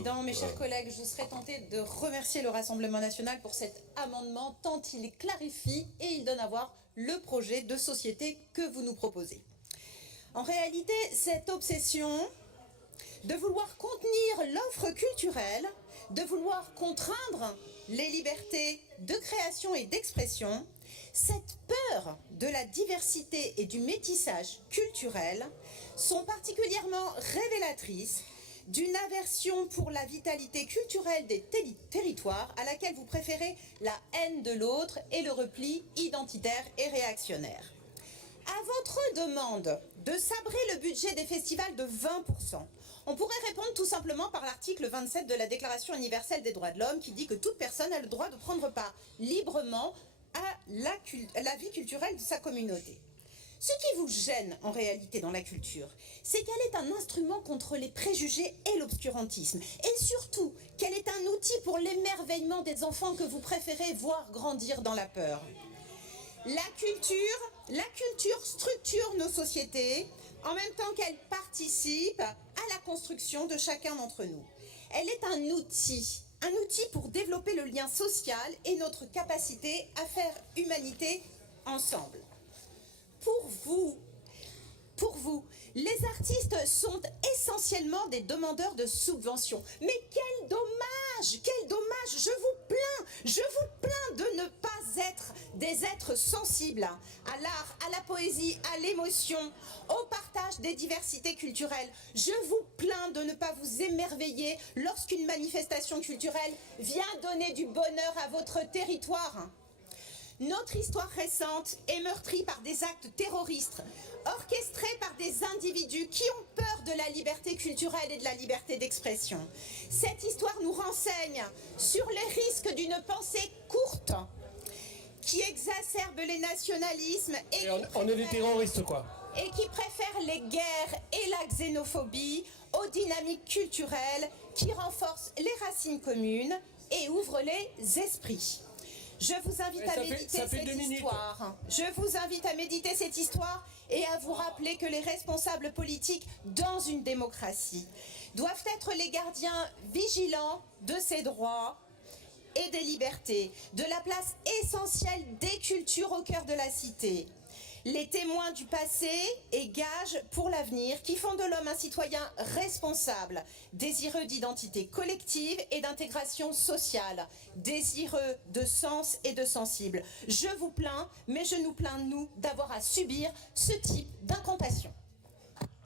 Président, mes chers collègues, je serais tentée de remercier le Rassemblement national pour cet amendement, tant il clarifie et il donne à voir le projet de société que vous nous proposez. En réalité, cette obsession de vouloir contenir l'offre culturelle, de vouloir contraindre les libertés de création et d'expression, cette peur de la diversité et du métissage culturel sont particulièrement révélatrices d'une aversion pour la vitalité culturelle des territoires à laquelle vous préférez la haine de l'autre et le repli identitaire et réactionnaire. À votre demande de sabrer le budget des festivals de 20%, on pourrait répondre tout simplement par l'article 27 de la Déclaration universelle des droits de l'homme qui dit que toute personne a le droit de prendre part librement à la vie culturelle de sa communauté. Ce qui vous gêne en réalité dans la culture, c'est qu'elle est un instrument contre les préjugés et l'obscurantisme. Et surtout, qu'elle est un outil pour l'émerveillement des enfants que vous préférez voir grandir dans la peur. La culture structure nos sociétés en même temps qu'elle participe à la construction de chacun d'entre nous. Elle est un outil pour développer le lien social et notre capacité à faire humanité ensemble. Pour vous, les artistes sont essentiellement des demandeurs de subventions. Mais quel dommage, je vous plains de ne pas être des êtres sensibles à l'art, à la poésie, à l'émotion, au partage des diversités culturelles. Je vous plains de ne pas vous émerveiller lorsqu'une manifestation culturelle vient donner du bonheur à votre territoire. Notre histoire récente est meurtrie par des actes terroristes, orchestrés par des individus qui ont peur de la liberté culturelle et de la liberté d'expression. Cette histoire nous renseigne sur les risques d'une pensée courte qui exacerbe les nationalismes et on est des terroristes, quoi. Et qui préfère les guerres et la xénophobie aux dynamiques culturelles qui renforcent les racines communes et ouvrent les esprits. Je vous invite à méditer cette histoire. Je vous invite à méditer cette histoire et à vous rappeler que les responsables politiques dans une démocratie doivent être les gardiens vigilants de ces droits et des libertés, de la place essentielle des cultures au cœur de la cité. Les témoins du passé et gages pour l'avenir qui font de l'homme un citoyen responsable, désireux d'identité collective et d'intégration sociale, désireux de sens et de sensible. Je vous plains, mais je nous plains, nous, d'avoir à subir ce type d'incompassion.